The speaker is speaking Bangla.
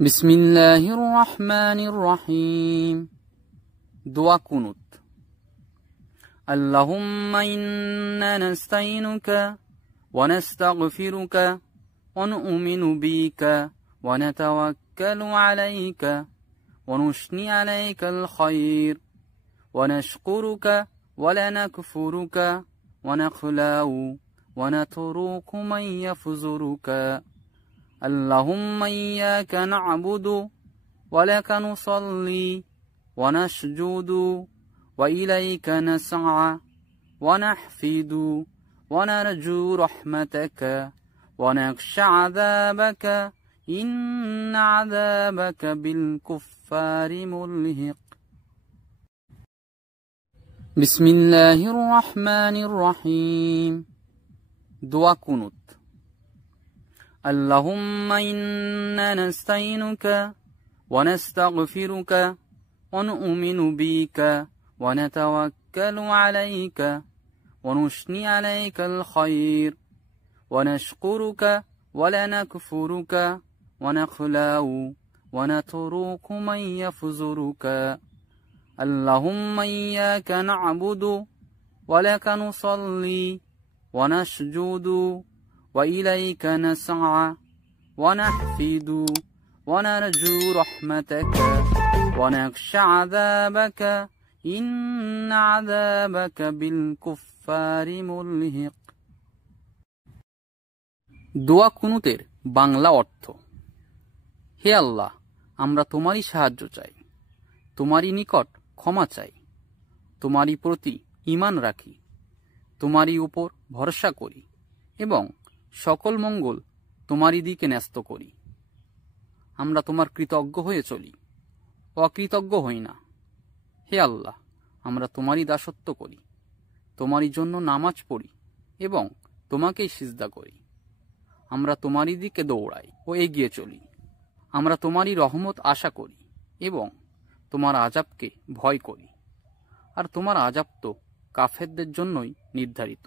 بسم الله الرحمن الرحيم. دعاء قنوت. اللهم إنا نستعينك ونستغفرك ونؤمن بك ونتوكل عليك ونثني عليك الخير ونشكرك ولا نكفرك ونخلع ونترك من يفجرك. اللهم إياك نعبد ولك نصلي ونسجد وإليك نسعى ونحفد ونرجو رحمتك ونخشى عذابك إن عذابك بالكفار ملحق. بسم الله الرحمن الرحيم. دعاء قنوت. اللهم إنا نستعينك ونستغفرك ونؤمن بك ونتوكل عليك ونثني عليك الخير ونشكرك ولا نكفرك ونخلع ونترك من يفجرك. اللهم إياك نعبد ولك نصلي ونسجد وإليك نسعى ونحفد ونرجو رحمتك ونخشى عذابك إن عذابك بالكفار ملحق. দোয়া কুনুতের বাংলা অর্থ: হে আল্লাহ, আমরা তোমারই সাহায্য চাই, তোমারই নিকট ক্ষমা চাই, তোমারই প্রতি ঈমান রাখি, তোমারই উপর ভরসা করি এবং সকল মঙ্গল তোমারই দিকে ন্যস্ত করি। আমরা তোমার কৃতজ্ঞ হয়ে চলি, অকৃতজ্ঞ হই না। হে আল্লাহ, আমরা তোমারই দাসত্ব করি, তোমারই জন্য নামাজ পড়ি এবং তোমাকেই সিজদা করি। আমরা তোমারই দিকে দৌড়াই ও এগিয়ে চলি। আমরা তোমারই রহমত আশা করি এবং তোমার আযাবকে ভয় করি। আর তোমার আযাব তো কাফেরদের জন্যই নির্ধারিত।